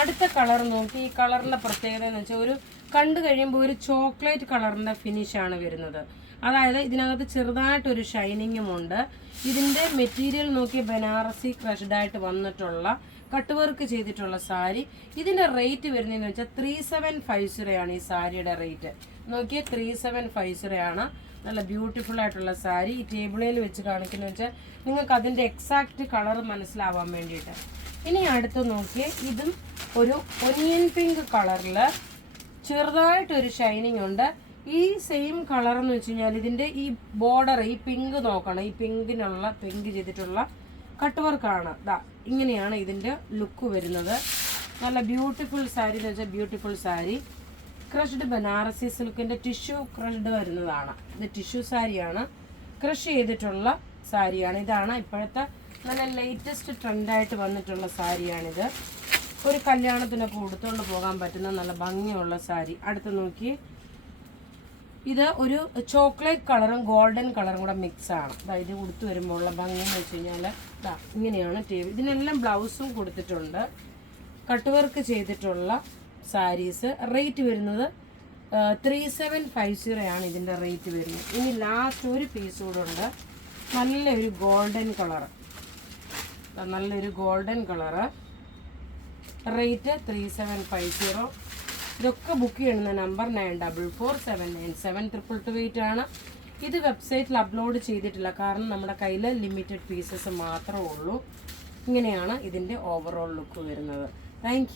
അടുത്ത കളർ നോക്കി. ഈ കളറിൻ്റെ പ്രത്യേകത എന്ന് വെച്ചാൽ ഒരു കണ്ടു കഴിയുമ്പോൾ ഒരു ചോക്ലേറ്റ് കളറിൻ്റെ ഫിനിഷാണ് വരുന്നത്. അതായത് ഇതിനകത്ത് ചെറുതായിട്ടൊരു ഷൈനിങ്ങും ഉണ്ട്. ഇതിൻ്റെ മെറ്റീരിയൽ നോക്കി ബനാറസി ക്രഷ്ഡായിട്ട് വന്നിട്ടുള്ള കട്ട് വർക്ക് ചെയ്തിട്ടുള്ള സാരി. ഇതിൻ്റെ റേറ്റ് വരുന്നതെന്ന് വെച്ചാൽ 3750 ആണ് ഈ സാരിയുടെ റേറ്റ്. നോക്കിയാൽ 3750 ആണ്. നല്ല ബ്യൂട്ടിഫുൾ ആയിട്ടുള്ള സാരി. ഈ ടേബിളിൽ വെച്ച് കാണിക്കുന്ന വെച്ചാൽ നിങ്ങൾക്ക് അതിൻ്റെ എക്സാക്റ്റ് കളർ മനസ്സിലാവാൻ വേണ്ടിയിട്ട്. ഇനി അടുത്ത് നോക്കിയേ, ഇതും ഒരു ഒനിയൻ പിങ്ക് കളറിൽ ചെറുതായിട്ടൊരു ഷൈനിങ് ഉണ്ട്. ഈ സെയിം കളർ എന്ന് വെച്ച് കഴിഞ്ഞാൽ ഇതിൻ്റെ ഈ ബോർഡർ, ഈ പിങ്ക് നോക്കണം, ഈ പിങ്ക് ചെയ്തിട്ടുള്ള കട്ട് വർക്കാണ്. ദാ ഇങ്ങനെയാണ് ഇതിൻ്റെ ലുക്ക് വരുന്നത്. നല്ല ബ്യൂട്ടിഫുൾ സാരി എന്ന് വെച്ചാൽ ബ്യൂട്ടിഫുൾ സാരി. ക്രഷ്ഡ് ബനാറസി സിൽക്കിൻ്റെ ടിഷ്യൂ ക്രഷ്ഡ് വരുന്നതാണ്. ഇത് ടിഷ്യൂ സാരിയാണ്, ക്രഷ് ചെയ്തിട്ടുള്ള സാരിയാണ്. ഇതാണ് ഇപ്പോഴത്തെ നല്ല ലേറ്റസ്റ്റ് ട്രെൻഡായിട്ട് വന്നിട്ടുള്ള സാരിയാണിത്. ഒരു കല്യാണത്തിനൊക്കെ ഉടുത്തുകൊണ്ട് പോകാൻ പറ്റുന്ന നല്ല ഭംഗിയുള്ള സാരി. അടുത്ത് നോക്കി, ഇത് ഒരു ചോക്ലേറ്റ് കളറും ഗോൾഡൻ കളറും കൂടെ മിക്സാണ്. ഇത് ഉടുത്ത് വരുമ്പോൾ ഉള്ള ഭംഗി എന്ന് വെച്ച് കഴിഞ്ഞാൽ ഇങ്ങനെയാണ് ടേബിൾ. ഇതിനെല്ലാം ബ്ലൗസും കൊടുത്തിട്ടുണ്ട്. കട്ട് വർക്ക് ചെയ്തിട്ടുള്ള സാരീസ്. റേറ്റ് വരുന്നത് 3750 ആണ് ഇതിൻ്റെ റേറ്റ് വരുന്നത്. ഇനി ലാസ്റ്റ് ഒരു പീസ് കൂടെ ഉണ്ട്. നല്ലൊരു ഗോൾഡൻ കളറ്, റേറ്റ് 3750. ഇതൊക്കെ ബുക്ക് ചെയ്യുന്ന നമ്പർ 9447972228 ആണ്. ഇത് വെബ്സൈറ്റിൽ അപ്ലോഡ് ചെയ്തിട്ടില്ല, കാരണം നമ്മുടെ കയ്യിൽ ലിമിറ്റഡ് പീസസ് മാത്രമേ ഉള്ളൂ. ഇങ്ങനെയാണ് ഇതിൻ്റെ ഓവറോൾ ലുക്ക് വരുന്നത്. താങ്ക്